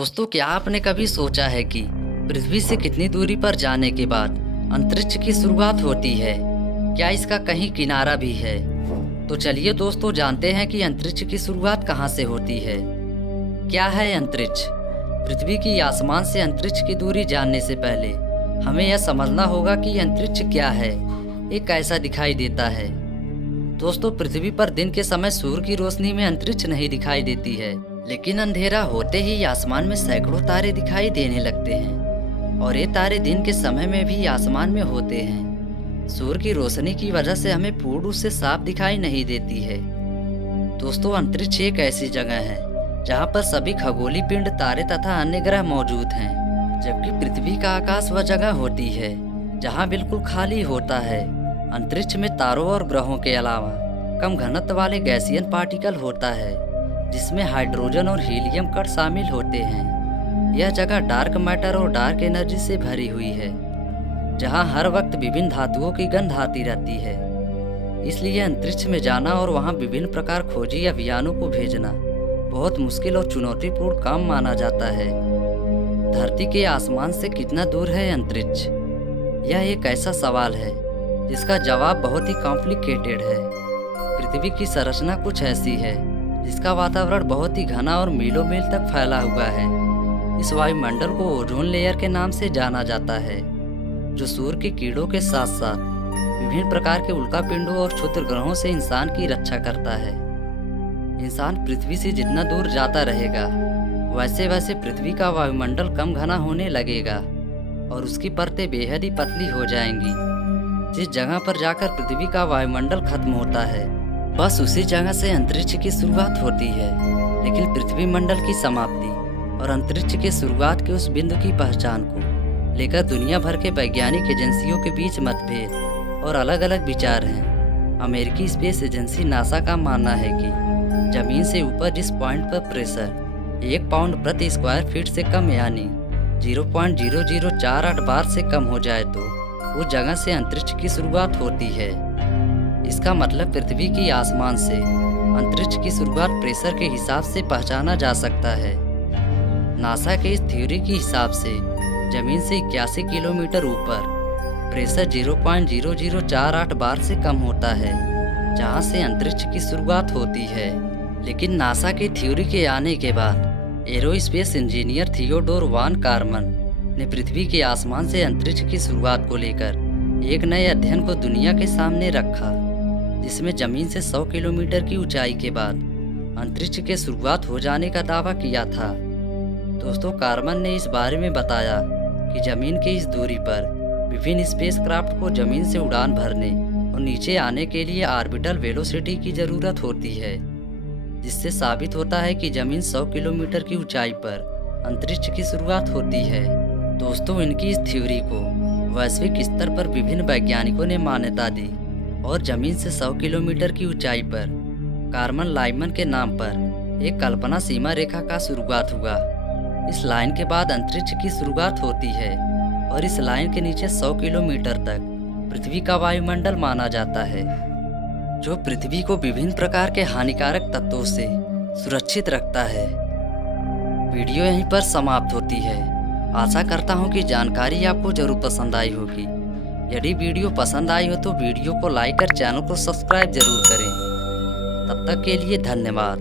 दोस्तों, क्या आपने कभी सोचा है कि पृथ्वी से कितनी दूरी पर जाने के बाद अंतरिक्ष की शुरुआत होती है? क्या इसका कहीं किनारा भी है? तो चलिए दोस्तों, जानते हैं कि अंतरिक्ष की शुरुआत कहाँ से होती है। क्या है अंतरिक्ष? पृथ्वी की आसमान से अंतरिक्ष की दूरी जानने से पहले हमें यह समझना होगा कि अंतरिक्ष क्या है, ये कैसा दिखाई देता है। दोस्तों, पृथ्वी पर दिन के समय सूर्य की रोशनी में अंतरिक्ष नहीं दिखाई देती है, लेकिन अंधेरा होते ही आसमान में सैकड़ों तारे दिखाई देने लगते हैं और ये तारे दिन के समय में भी आसमान में होते हैं। सूर्य की रोशनी की वजह से हमें पूर्ण रूप से साफ दिखाई नहीं देती है। दोस्तों, अंतरिक्ष एक ऐसी जगह है जहाँ पर सभी खगोलीय पिंड, तारे तथा अन्य ग्रह मौजूद हैं, जबकि पृथ्वी का आकाश वह जगह होती है जहाँ बिल्कुल खाली होता है। अंतरिक्ष में तारों और ग्रहों के अलावा कम घनत्व वाले गैसियन पार्टिकल होता है, जिसमें हाइड्रोजन और हीलियम कण शामिल होते हैं। यह जगह डार्क मैटर और डार्क एनर्जी से भरी हुई है, जहां हर वक्त विभिन्न धातुओं की गंध आती रहती है। इसलिए अंतरिक्ष में जाना और वहां विभिन्न प्रकार खोजी अभियानों को भेजना बहुत मुश्किल और चुनौतीपूर्ण काम माना जाता है। धरती के आसमान से कितना दूर है अंतरिक्ष? यह एक ऐसा सवाल है जिसका जवाब बहुत ही कॉम्प्लिकेटेड है। पृथ्वी की संरचना कुछ ऐसी है जिसका वातावरण बहुत ही घना और मीलों मील तक फैला हुआ है। इस वायुमंडल को ओजोन लेयर के नाम से जाना जाता है, जो सूर्य की किरणों के साथ साथ विभिन्न प्रकार के उल्कापिंडों और क्षुद्र ग्रहों से इंसान की रक्षा करता है। इंसान पृथ्वी से जितना दूर जाता रहेगा, वैसे वैसे पृथ्वी का वायुमंडल कम घना होने लगेगा और उसकी परतें बेहद ही पतली हो जाएंगी। जिस जगह पर जाकर पृथ्वी का वायुमंडल खत्म होता है, बस उसी जगह से अंतरिक्ष की शुरुआत होती है। लेकिन पृथ्वी मंडल की समाप्ति और अंतरिक्ष के शुरुआत के उस बिंदु की पहचान को लेकर दुनिया भर के वैज्ञानिक एजेंसियों के बीच मतभेद और अलग अलग विचार हैं। अमेरिकी स्पेस एजेंसी नासा का मानना है कि जमीन से ऊपर जिस पॉइंट पर प्रेशर 1 पाउंड प्रति स्क्वायर फीट से कम यानी 0.0048 बार से कम हो जाए तो उस जगह से अंतरिक्ष की शुरुआत होती है। इसका मतलब पृथ्वी की आसमान से अंतरिक्ष की शुरुआत प्रेशर के हिसाब से पहचाना जा सकता है। नासा के इस थ्योरी के हिसाब से जमीन से 81 किलोमीटर ऊपर प्रेशर 0.0048 बार से कम होता है, जहां से अंतरिक्ष की शुरुआत होती है। लेकिन नासा की थ्योरी के आने के बाद एरोस्पेस इंजीनियर थियोडोर वान कारमन ने पृथ्वी के आसमान से अंतरिक्ष की शुरुआत को लेकर एक नए अध्ययन को दुनिया के सामने रखा, जिसमें जमीन से 100 किलोमीटर की ऊंचाई के बाद अंतरिक्ष के शुरुआत हो जाने का दावा किया था। दोस्तों, कारमन ने इस बारे में बताया कि जमीन के इस दूरी पर विभिन्न स्पेसक्राफ्ट को जमीन से उड़ान भरने और नीचे आने के लिए ऑर्बिटल वेलोसिटी की ज़रूरत होती है, जिससे साबित होता है कि जमीन 100 किलोमीटर की ऊंचाई पर अंतरिक्ष की शुरुआत होती है। दोस्तों, इनकी इस थ्योरी को वैश्विक स्तर पर विभिन्न वैज्ञानिकों ने मान्यता दी और जमीन से 100 किलोमीटर की ऊंचाई पर कारमन लाइमन के नाम पर एक कल्पना सीमा रेखा का शुरुआत हुआ। इस लाइन के बाद अंतरिक्ष की शुरुआत होती है और इस लाइन के नीचे 100 किलोमीटर तक पृथ्वी का वायुमंडल माना जाता है, जो पृथ्वी को विभिन्न प्रकार के हानिकारक तत्वों से सुरक्षित रखता है। वीडियो यहीं पर समाप्त होती है। आशा करता हूँ कि जानकारी आपको जरूर पसंद आई होगी। यदि वीडियो पसंद आई हो तो वीडियो को लाइक कर चैनल को सब्सक्राइब जरूर करें। तब तक के लिए धन्यवाद।